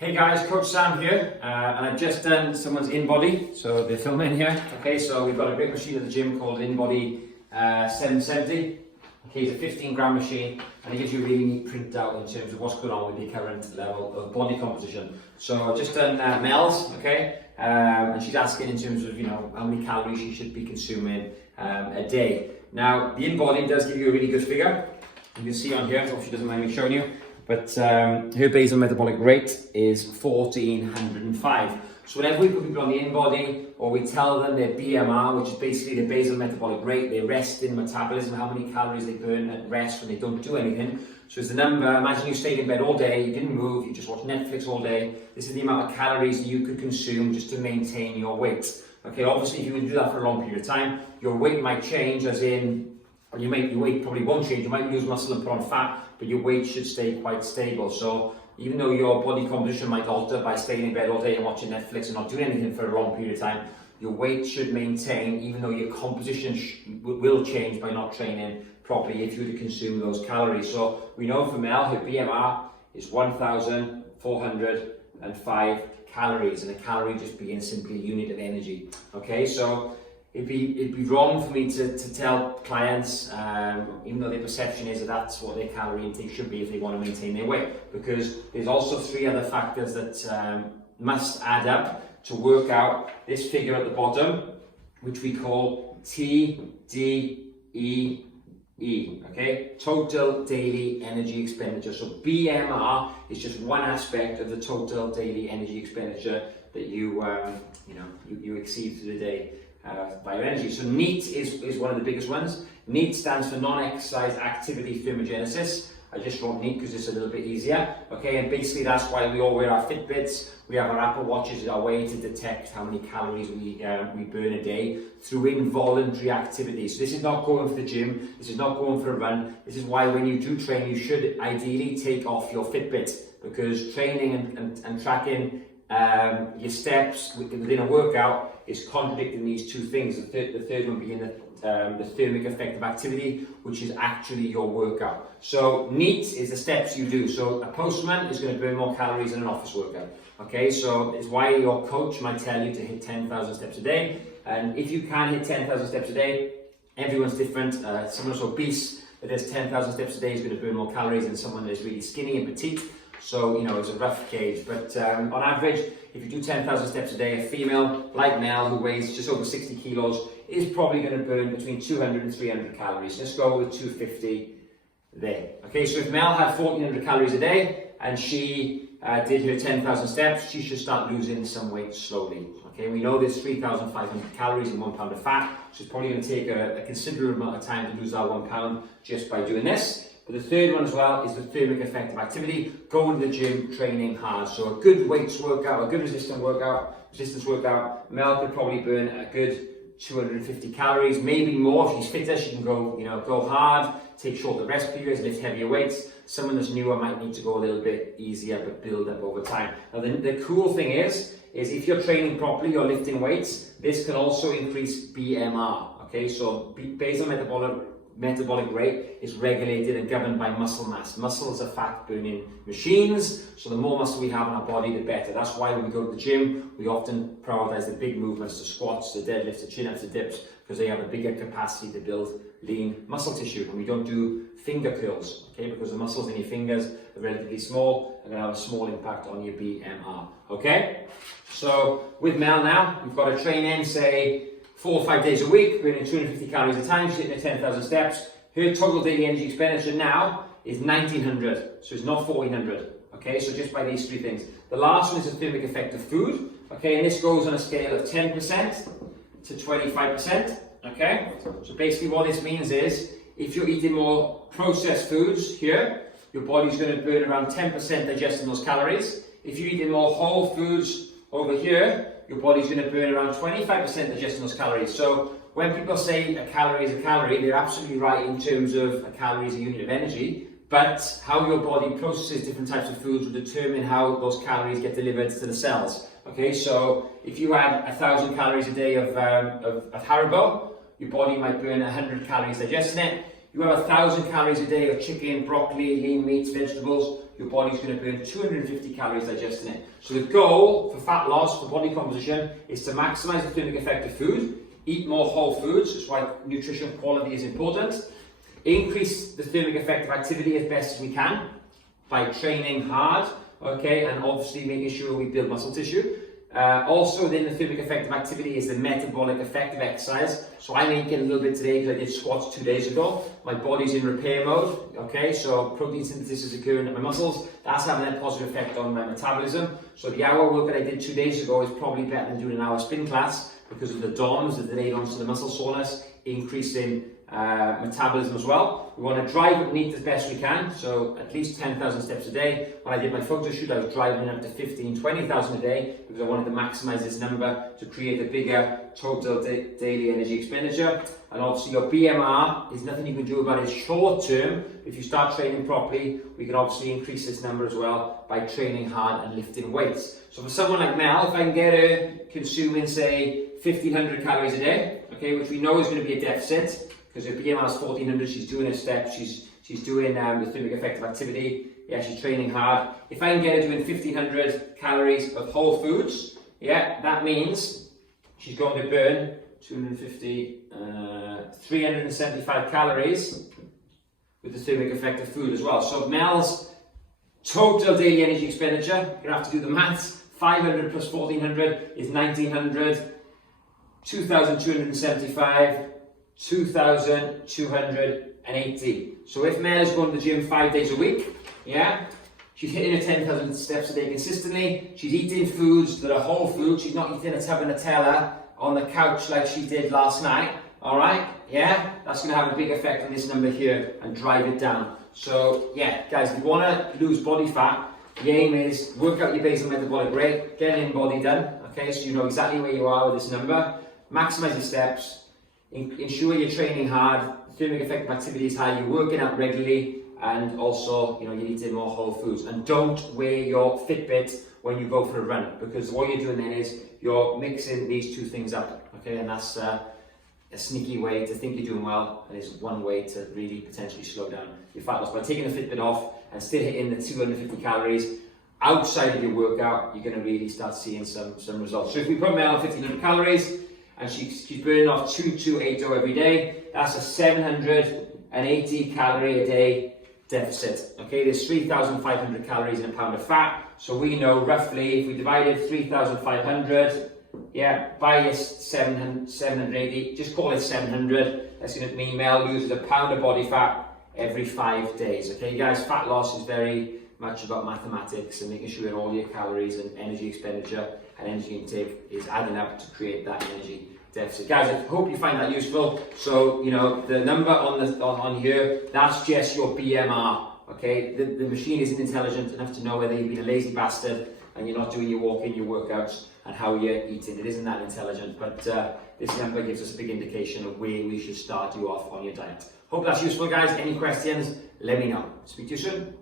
Hey guys, Coach Sam here, and I've just done someone's InBody, so they're filming here. Okay, so we've got a great machine at the gym called InBody 770. Okay, it's a 15-gram machine, and it gives you a really neat printout in terms of what's going on with the current level of body composition. So I've just done Mel's, okay, and she's asking in terms of how many calories she should be consuming a day. Now the InBody does give you a really good figure. You can see on here, I hope she doesn't mind me showing you. But her basal metabolic rate is 1405. So whenever we put people on the InBody, or we tell them their BMR, which is basically their basal metabolic rate, their resting metabolism, how many calories they burn at rest when they don't do anything. So it's the number. Imagine you stayed in bed all day, you didn't move, you just watched Netflix all day. This is the amount of calories you could consume just to maintain your weight. Okay, obviously if you do that for a long period of time, your weight might change, as in, your weight probably won't change. You might lose muscle and put on fat, but your weight should stay quite stable. So even though your body composition might alter by staying in bed all day and watching Netflix and not doing anything for a long period of time, your weight should maintain, even though your composition will change by not training properly if you were to consume those calories. So we know for Mel, her BMR is 1,405 calories, and a calorie just being simply a unit of energy. Okay, so it'd be wrong for me to tell clients, even though their perception is that that's what their calorie intake should be if they want to maintain their weight, because there's also three other factors that must add up to work out this figure at the bottom, which we call TDEE, okay? Total Daily Energy Expenditure. So BMR is just one aspect of the total daily energy expenditure that you exceed through the day. By your energy. So NEAT is one of the biggest ones. NEAT stands for non-exercise activity thermogenesis. I just wrote NEAT because it's a little bit easier. Okay, and basically that's why we all wear our Fitbits. We have our Apple Watches as our way to detect how many calories we burn a day through involuntary activities. So this is not going for the gym. This is not going for a run. This is why when you do train, you should ideally take off your Fitbit, because training and tracking your steps within a workout is contradicting these two things. The third one being the thermic effect of activity, which is actually your workout. So NEAT is the steps you do. So a postman is going to burn more calories than an office worker. Okay, so it's why your coach might tell you to hit 10,000 steps a day. And if you can hit 10,000 steps a day, everyone's different. Someone who's obese that does 10,000 steps a day is going to burn more calories than someone that's really skinny and petite. So, it's a rough gauge, but on average, if you do 10,000 steps a day, a female like Mel, who weighs just over 60 kilos, is probably going to burn between 200 and 300 calories. Let's go with 250 there. Okay, so if Mel had 1,400 calories a day and she did her 10,000 steps, she should start losing some weight slowly. Okay, we know there's 3,500 calories in 1 pound of fat, so it's probably going to take a considerable amount of time to lose that 1 pound just by doing this. But the third one as well is the thermic effect of activity, going to the gym, training hard. So a good weights workout, a good resistance workout, Mel could probably burn a good 250 calories, maybe more. If she's fitter, she can go hard, take shorter rest periods, lift heavier weights. Someone that's newer might need to go a little bit easier, but build up over time. Now the cool thing is if you're training properly, you're lifting weights, this can also increase BMR. Okay, so basal metabolic rate is regulated and governed by muscle mass. Muscles are fat burning machines, so the more muscle we have in our body, the better. That's why when we go to the gym, we often prioritize the big movements, the squats, the deadlifts, the chin-ups, the dips, because they have a bigger capacity to build lean muscle tissue. And we don't do finger curls, okay, because the muscles in your fingers are relatively small and they have a small impact on your BMR. Okay, so with Mel now, we've got to train in, say, 4 or 5 days a week, burning 250 calories a time, she's hitting her 10,000 steps. Her total daily energy expenditure now is 1,900, so it's not 1,400. Okay, so just by these three things. The last one is the thermic effect of food. Okay, and this goes on a scale of 10% to 25%. Okay, so basically what this means is if you're eating more processed foods here, your body's going to burn around 10% digesting those calories. If you're eating more whole foods over here, your body's going to burn around 25% digesting those calories. So when people say a calorie is a calorie, they're absolutely right in terms of a calorie is a unit of energy, but how your body processes different types of foods will determine how those calories get delivered to the cells. Okay, so if you had 1,000 calories a day of Haribo, your body might burn 100 calories digesting it. You have 1,000 calories a day of chicken, broccoli, lean meats, vegetables, your body's going to burn 250 calories digesting it. So the goal for fat loss, for body composition, is to maximize the thermic effect of food, eat more whole foods, that's why nutrition quality is important, increase the thermic effect of activity as best as we can by training hard, okay, and obviously making sure we build muscle tissue. Also within the thermic effect of activity is the metabolic effect of exercise. So I make it a little bit today because I did squats 2 days ago. My body's in repair mode, okay, so protein synthesis is occurring in my muscles. That's having a positive effect on my metabolism. So the hour work that I did 2 days ago is probably better than doing an hour spin class because of the DOMs, the delayed onset of muscle soreness, increasing metabolism as well. We want to drive and eat as best we can, so at least 10,000 steps a day. When I did my photo shoot, I was driving up to 20,000 a day because I wanted to maximize this number to create a bigger total daily energy expenditure. And obviously your BMR is nothing you can do about it short term. If you start training properly, we can obviously increase this number as well by training hard and lifting weights. So for someone like Mel, if I can get her consuming, say, 1,500 calories a day, okay, which we know is going to be a deficit, because her BMR is 1,400, she's doing her steps, she's doing the thermic effect of activity, yeah, she's training hard. If I can get her doing 1,500 calories of whole foods, yeah, that means she's going to burn 375 calories with the thermic effect of food as well. So Mel's total daily energy expenditure, you're going to have to do the maths, 500 plus 1,400 is 1,900, 2,275, 2,280. So if Mel is going to the gym 5 days a week, yeah, she's hitting her 10,000 steps a day consistently, she's eating foods that are whole food, she's not eating a tub of Nutella on the couch like she did last night, alright, yeah, that's going to have a big effect on this number here and drive it down. So yeah, guys, if you want to lose body fat, the aim is work out your basal metabolic rate, get in body done, okay, so you know exactly where you are with this number, maximize your steps, ensure you're training hard, thermic effect of activity is high, you're working out regularly, and also, you know, you're eating more whole foods. And don't wear your Fitbit when you go for a run, because what you're doing then is you're mixing these two things up, okay, and that's a sneaky way to think you're doing well, and it's one way to really potentially slow down your fat loss. By taking the Fitbit off and still hitting the 250 calories outside of your workout, you're going to really start seeing some results. So if we put Mel on 1,500 calories, and she's burning off 2,280 every day, that's a 780 calorie a day deficit. Okay, there's 3,500 calories in a pound of fat, so we know roughly if we divided 3,500, yeah, by your 780, just call it 700, that's going to mean Mel loses a pound of body fat every 5 days. Okay, guys, fat loss is very much about mathematics and making sure that all your calories and energy expenditure and energy intake is adding up to create that energy deficit. Guys, I hope you find that useful. So, you know, the number on here, that's just your BMR, okay? The machine isn't intelligent enough to know whether you've been a lazy bastard and you're not doing your walking, your workouts, and how you're eating. It isn't that intelligent, but this number gives us a big indication of where we should start you off on your diet. Hope that's useful, guys. Any questions, let me know. Speak to you soon.